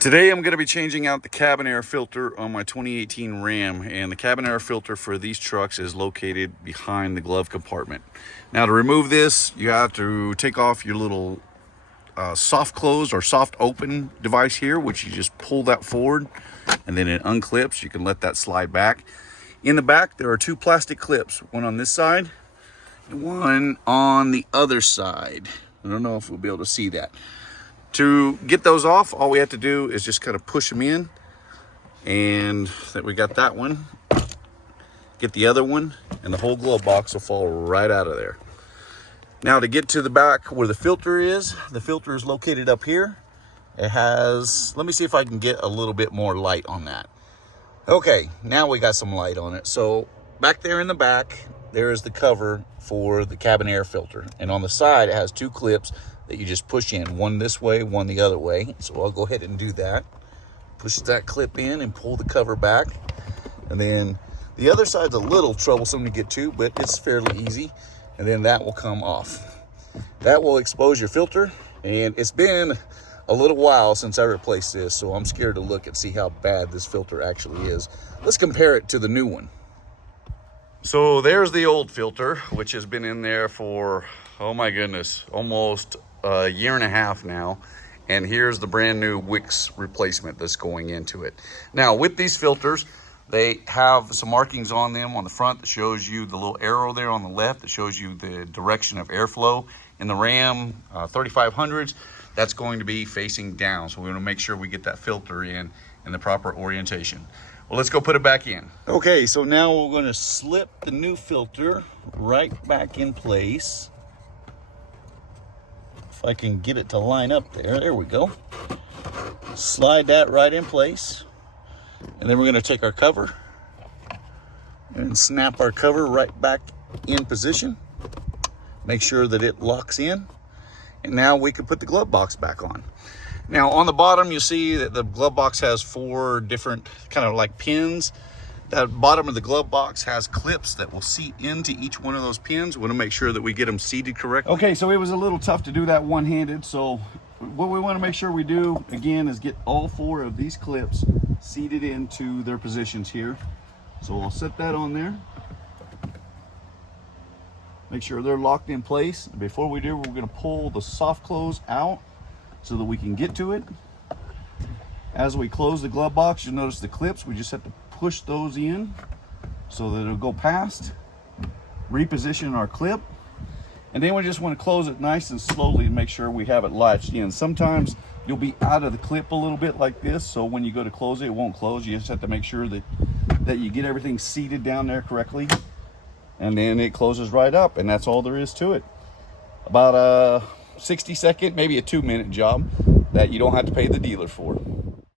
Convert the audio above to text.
Today I'm going to be changing out the cabin air filter on my 2018 Ram, and the cabin air filter for these trucks is located behind the glove compartment. Now to remove this, you have to take off your little soft close or soft open device here, which you just pull that forward and then it unclips. You can let that slide back. In the back there are two plastic clips, one on this side and one on the other side. I don't know if we'll be able to see that. To get those off, all we have to do is just kind of push them in, and that we got that one. Get the other one, and the whole glove box will fall right out of there. Now to get to the back where the filter is located up here. It has, let me see if I can get a little bit more light on that. Okay, now we got some light on it. So back there in the back, there is the cover for the cabin air filter. And on the side, it has two clips that you just push in, one this way, one the other way. So I'll go ahead and do that. Push that clip in and pull the cover back. And then the other side's a little troublesome to get to, but it's fairly easy. And then that will come off. That will expose your filter. And it's been a little while since I replaced this, so I'm scared to look and see how bad this filter actually is. Let's compare it to the new one. So there's the old filter, which has been in there for, oh my goodness, almost a year and a half now. And here's the brand new Wix replacement that's going into it. Now with these filters, they have some markings on them on the front that shows you the little arrow there on the left that shows you the direction of airflow. In the Ram 3500s, that's going to be facing down. So we want to make sure we get that filter in the proper orientation. Well, let's go put it back in. Okay, so now we're going to slip the new filter right back in place. If I can get it to line up there we go. Slide that right in place. And then we're going to take our cover and snap our cover right back in position. Make sure that it locks in. And now we can put the glove box back on. Now on the bottom, you'll see that the glove box has four different kind of like pins. That bottom of the glove box has clips that will seat into each one of those pins. We want to make sure that we get them seated correctly. Okay, so it was a little tough to do that one-handed. So what we want to make sure we do, again, is get all four of these clips seated into their positions here. So I'll set that on there. Make sure they're locked in place. Before we do, we're going to pull the soft close out so that we can get to it. As we close the glove box, you'll notice the clips, we just have to push those in so that it'll go past. Reposition our clip. And then we just want to close it nice and slowly to make sure we have it latched in. Sometimes you'll be out of the clip a little bit like this, so when you go to close it, it won't close. You just have to make sure that you get everything seated down there correctly. And then it closes right up, and that's all there is to it. About a 60-second, maybe a 2-minute job that you don't have to pay the dealer for.